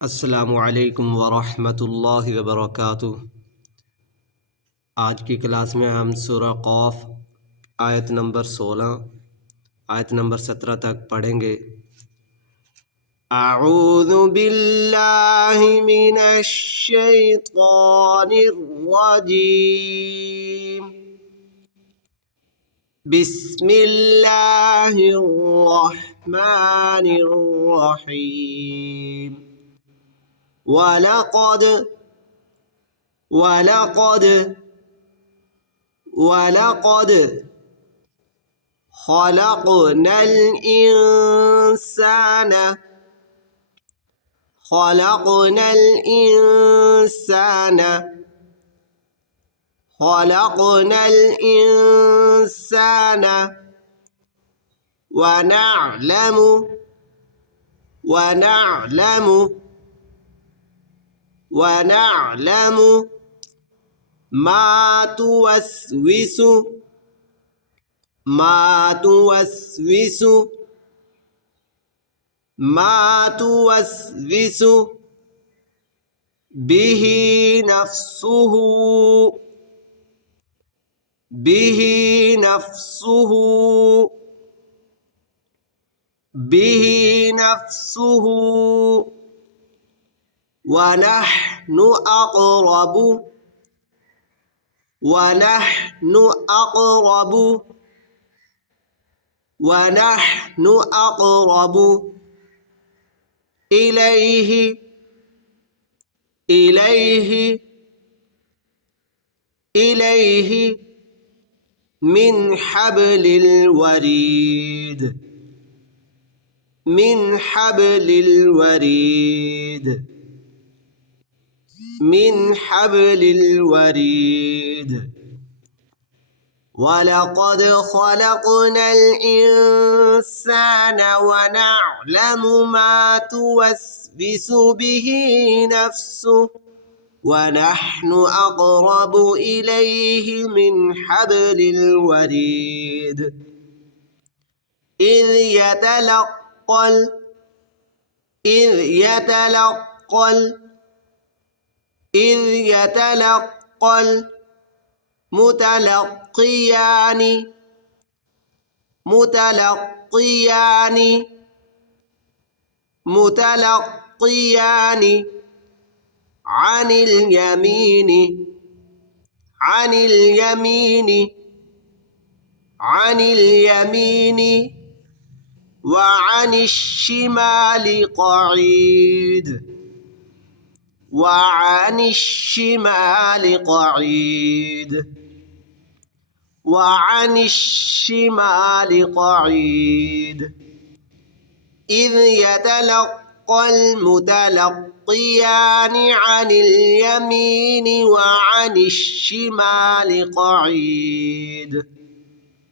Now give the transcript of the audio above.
अस्सलामुअलैकुम वरहमतुल्लाहि वबरकातुह। आज की क्लास में हम सूरह क़ाफ आयत नंबर 16 आयत नंबर 17 तक पढ़ेंगे। अऊज़ु बिल्लाहि मिनश शैतानिर रजीम। बिस्मिल्लाहिर रहमानिर रहीम। वलक़द खलक़नल इंसान ونعلم ما توسوس به نفسه ونحن أقرب إليه من حبل الوريد ولقد خلقنا الإنسان ونعلم ما توسوس به نفسه ونحن أقرب إليه من حبل الوريد إذ يتلقى المتلقيان عن اليمين وعن الشمال قعيد إذ يتلقى المتلقيان عن اليمين وعن الشمال قعيد